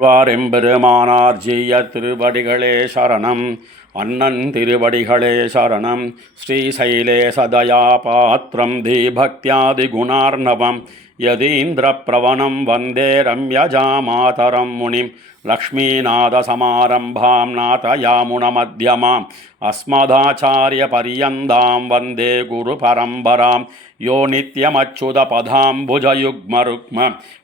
வாரெம்பெருமானார் ஜீய திருவடிகளே சரணம். அண்ணன் திருவடிகளே சரணம். ஸ்ரீசைலே சதயா பாத்திரம் தீபக்தியாதி குணார்ணவம் யதீந்திர பிரவணம் வந்தே ரம்யஜா மாதரம் முனிம் லக்ஷ்மீநாதசமாரம்பாம் நாதயாமுனமத்யமாம் அஸ்மதாச்சாரிய பரியந்தாம் வந்தே குரு பரம்பராம் யோ நித்யமச்சுதபதாம்புஜயுக்மருக்ம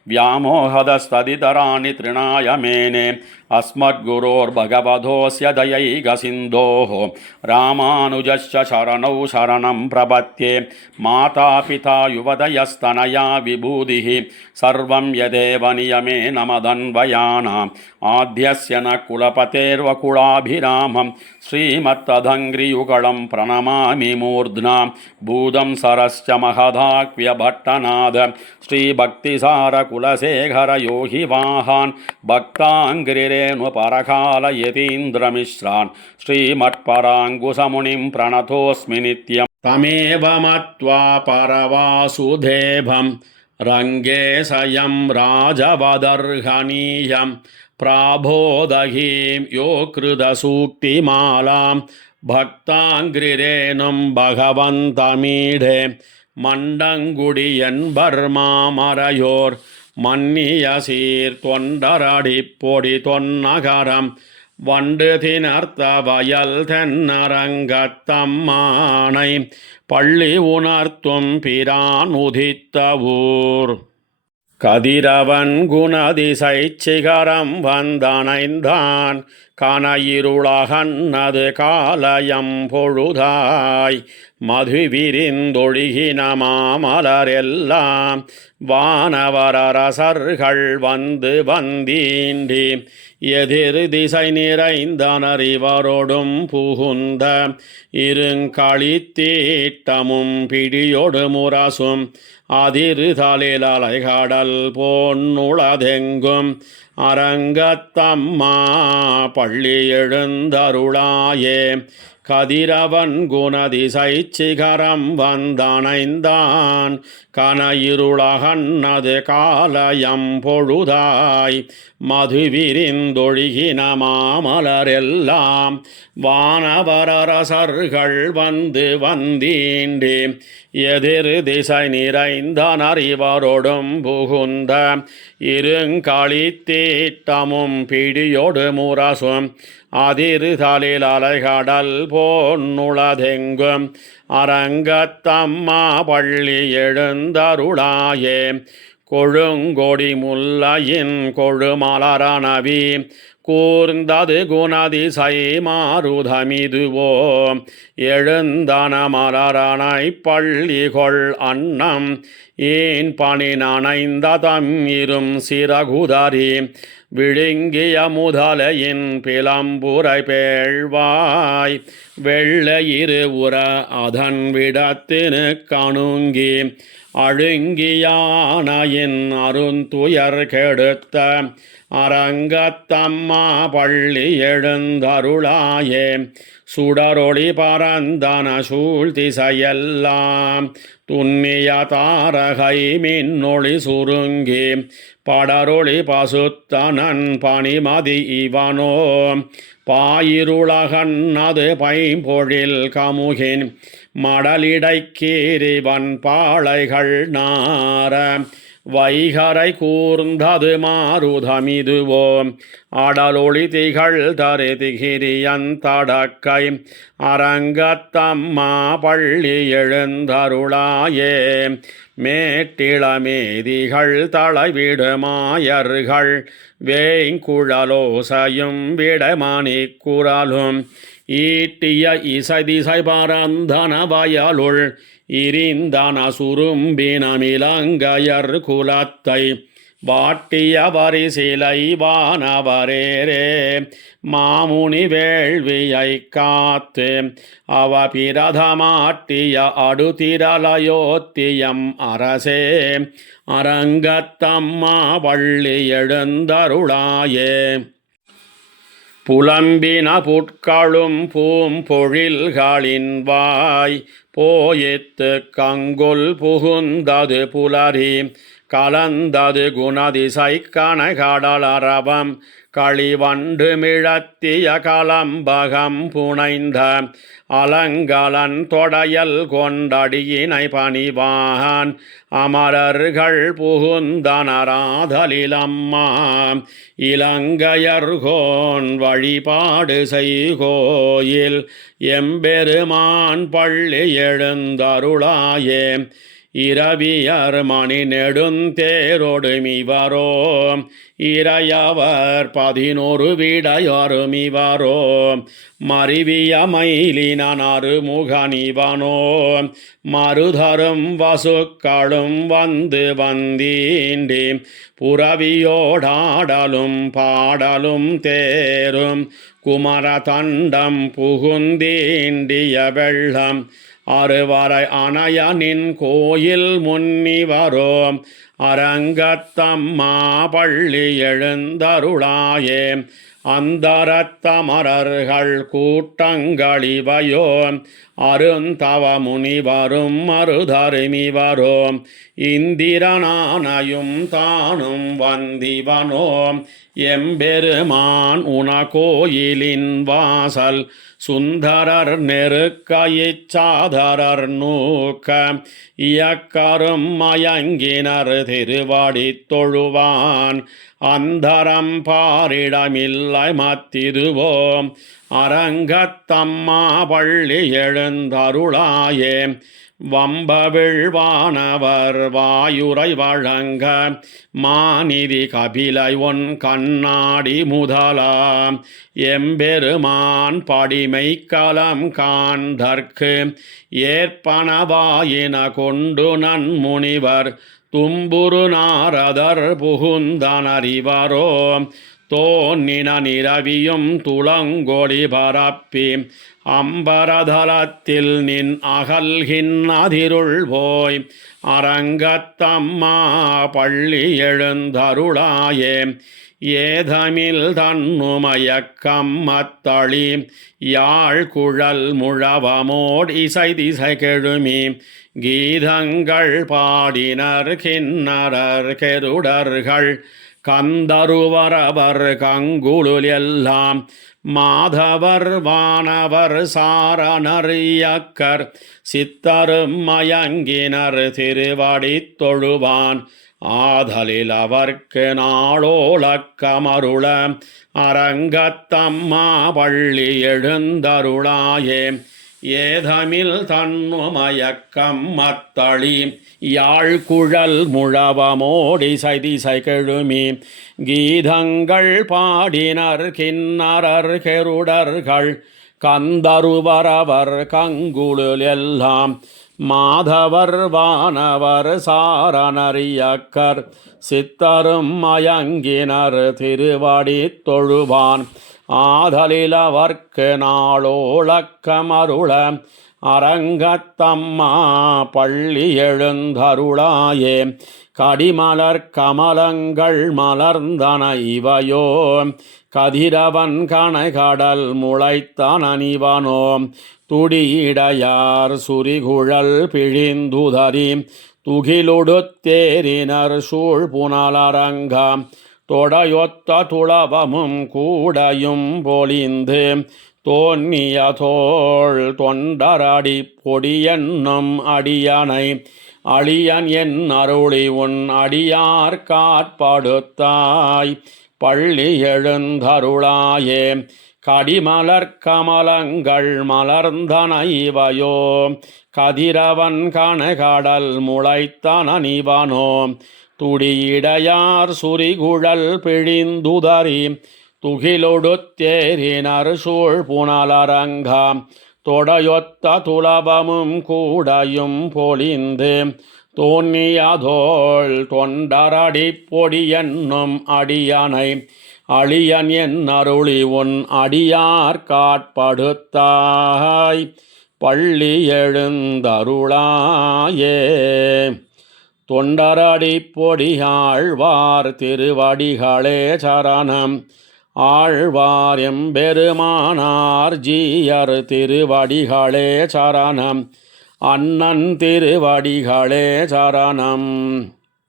व्यामोहदस्तदितराणि तृणाय मेने अस्मद्गुरोर्भगवतोऽस्य दयैकसिन्धोः रामानुजस्य शरणौ शरणं प्रपद्ये मातापिता युवतयस्तनया विभूतिः सर्वं यदेव नियमेन मदन्वयानाम् आद्यस्य न कुलपतेर्वकुलाभिरामं श्रीमत्तदङ्घ्रियुगलं प्रणमामि मूर्ध्ना भूतं सरश्च महदाक्व्यभट्टनाद श्रीभक्तिसार कुलशेखर योहि वाहान् भक्ताङ्घ्रिरेणु परकालयतीन्द्रमिश्रान् श्रीमत्पराङ्कुशमुनिं प्रणतोऽस्मि नित्यं तमेव मत्वा परवासुदेवं रङ्गे स्वयं राजवदर्हणीयं प्राबोधहीं यो कृतसूक्तिमालां भक्ताङ्घ्रिरेणुं भगवन्तमीढे மண்டங்குடியன்பர் மாமரையோர் மன்னிய சீர் தொண்டரடி பொடி தொன்னகரம் வண்டு தினர்த்த வயல் தென்னரங்கத்தம்மானை பள்ளி உணர்த்தும் பிரான் உதித்த ஊர் கதிரவன் குணதிசை சிகரம் வந்தனைந்தான் கனையிருளகன்னது காலயம் பொழுதாய் மது விரிந்தொழுகின மாமலரெல்லாம் வானவரரசர்கள் வந்து வந்தீண்டி எதிர் திசை நிறைந்தனர் இவரோடும் புகுந்த இருங்களித்தீட்டமும் பிடியொடு முரசும் அதிர்தலில் அலைகடல் பொன்னுளதெங்கும் அரங்கத்தம்மா பள்ளி எழுந்தருளாயே கதிரவன் குணதிசை சிகரம் வந்தனைந்தான் கனையிருளகன்னது காலயம் பொழுதாய் மது விரிந்தொழுகின மாமலரெல்லாம் வானவரரசர்கள் வந்து வந்தீண்டி எதிர் திசை நிறைந்தனர் இவரோடும் புகுந்த இருங்களித்தீட்டமும் பிடியொடு முரசும் அதிர்தலில் அலைகடல் பொன்னுளதெங்கும் அரங்கத்தம்மா பள்ளி எழுந்தருளாயே கொழுங்கொடி முல்லையின் கொழுமலரணவி கூர்ந்தது குணதிசை மாருதமிதுவோ எழுந்தன மலரணை பள்ளிகொள் அன்னம் ஏன் பணி நனைந்த தம்மிரும் சிறகுதறி விழுங்கிய முதலையின் பிளம்புரை பேழ்வாய் வெள்ளையிரு உற அதன் விடத்தினு கணுங்கி அழுங்கியானையின் அருந்துயர் கெடுத்த அரங்கத்தம்மா பள்ளி எழுந்தருளாயே சுடரொளி பரந்தன சூழ் திசையெல்லாம் துன்னிய தாரகை மின்னொளி சுருங்கி படரொளி பசுத்தனன் பனிமதி இவனோ பாயிருளகன்னது பைம்பொழில் கமுகின் மடலிடைக்கீரிவன் பாளைகள் நார வைகரை கூர்ந்தது மாருதமிதுவோ அடலொளி திகழ் தரு திகிரியந்தடக்கை அரங்கத்தம்மா பள்ளி எழுந்தருளாயே மேட்டிளமேதிகள் தலைவிடுமாயர்கள் வேங்குழலோசையும் விடமணி குரலும் ஈட்டிய இசைதிசை பரந்தன வயலுள் இரிந்தன சுரும்பினமிலங்கையர் குலத்தை வாட்டிய வரிசிலை வானவரேரே மாமுனி வேள்வியை காத்து அவ பிரதமாட்டிய அடுதிரலயோத்தியம் அரசே அரங்கத்தம்மா பள்ளி எழுந்தருளாயே புலம்பின புட்களும் பூம்பொழில்களின் வாய் போயித்து கங்குல் புகுந்தது புலரி கலந்தது குணதிசை கனகடலரவம் களிவண்டு மிழத்திய கலம்பகம் புனைந்த அலங்கலன் தொடையல் கொண்டடியினை பணிவான் அமரர்கள் புகுந்தனராதலிலம்மா இலங்கையர்கோன் வழிபாடு செய்கோயில் எம்பெருமான் பள்ளி எழுந்தருளாயே இரவியர் மணி நெடுந்தேரொடுமிவரோ இறையவர் 11 விடையொருமிவரோ மருவிய மயிலினன் அருமுகனிவனோ மருதரும் வசுக்களும் வந்து வந்தீண்டி புரவியோடாடலும் பாடலும் தேரும் குமர தண்டம் புகுந்தீண்டிய வெள்ளம் அறுவரை அணையனின் கோயில் முன்னிவரோ அரங்கத்தம்மா பள்ளி எழுந்தருளாயே அந்தரத்தமரர்கள் கூட்டங்களிவையோ அருந்தவ முனிவரும் மருதருமிவரோ இந்திரனானையும் தானும் வந்திவனோ எம்பெருமான் உனகோயிலின் வாசல் சுந்தரர் நெருக்க இச்சாதரர் நூக்க இயக்கரும் மயங்கினர் திருவடி தொழுவான் அந்தரம் பாரிடமில்லை மத்திதுவோ அரங்கத்தம்மா பள்ளி எழுந்தருளாயே வம்பவிழ்வானவர் வாயுரை வழங்க மாநிதி கபிலை ஒன் கண்ணாடி முதலாம் எம்பெருமான் படிமை கலம் காண்தற்கு ஏற்பனவாயின கொண்டு நன்முனிவர் தும்புரு நாரதர் புகுந்தனறிவரோ தோன்னின நிரவியும் துளங்கொடி பரப்பி அம்பரதலத்தில் நின் அகல்கின் அதிருள் போய் அரங்கத்தம்மா பள்ளி எழுந்தருளாயே ஏதமில் தன்னுமயக்கம் மத்தளி யாழ் குழல் முழவமோட் இசை திசை கெழுமி கீதங்கள் பாடினர் கிண்ணரர் கெருடர்கள் கந்தருவரவர் கங்குலுல் எல்லாம் மாதவர் வானவர் சாரணர் இயக்கர் சித்தரும் மயங்கினர் திருவடி தொழுவான் ஆதலில் அவர்க்கு நாளோலக்கமருள அரங்கத்தம்மா பள்ளி எழுந்தருளாயே ஏதமில் தன்னுமயக்கம் மத்தளி யாழ் குழல் முழவமோடி சைதிசை கெழுமி கீதங்கள் பாடினர் கிண்ணரர் கெருடர்கள் கந்தருவரவர் கங்குலுல் எல்லாம் மாதவர் வானவர் சாரணரியக்கர் சித்தரும் மயங்கினர் திருவடி தொழுவான் ஆதலில் அவர்க்கு நாளோலக்கமருள அரங்கத்தம்மா பள்ளி எழுந்தருளாயே கடிமலர் கமலங்கள் மலர்ந்தன இவையோ கதிரவன் கணைகடல் முளைத்தனனிவனோ துடியிடையார் சுரிகுழல் பிழிந்துதறி துகிலுடுத்தேரினர் சூழ் புனலரங்கா தொடையொத்த துளவமும் கூடையும் பொலிந்து தோன்னிய தோள் தொண்டரடி பொடியென்னும் அடியனை அழியன் என் அருளி உன் அடியார் காட்படுத்தாய் பள்ளி எழுந்தருளாயே கடிமலர் கமலங்கள் மலர்ந்தன இவையோ கதிரவன் கணைகடல் முளைத்தனனிவனோ துடியிடையார் சுரிகுழல் பிழிந்துதறி துகிலொடுத்தேரினர் சூழ் புனலரங்கா தொடையொத்த துளபமும் கூடையும் பொலிந்து தோன்னியதோள் தொண்டரடி பொடியென்னும் அடியனை அழியன் என் அருளி உன் அடியார் காட்படுத்தாய் பள்ளி எழுந்தருளாயே தொண்டரடி பொடியாழ்வார் திருவடிகளே சரணம் ஆழ்வார் எம்பெருமானார் ஜீயர் திருவடிகளே சரணம் அண்ணன் திருவடிகளே சரணம்.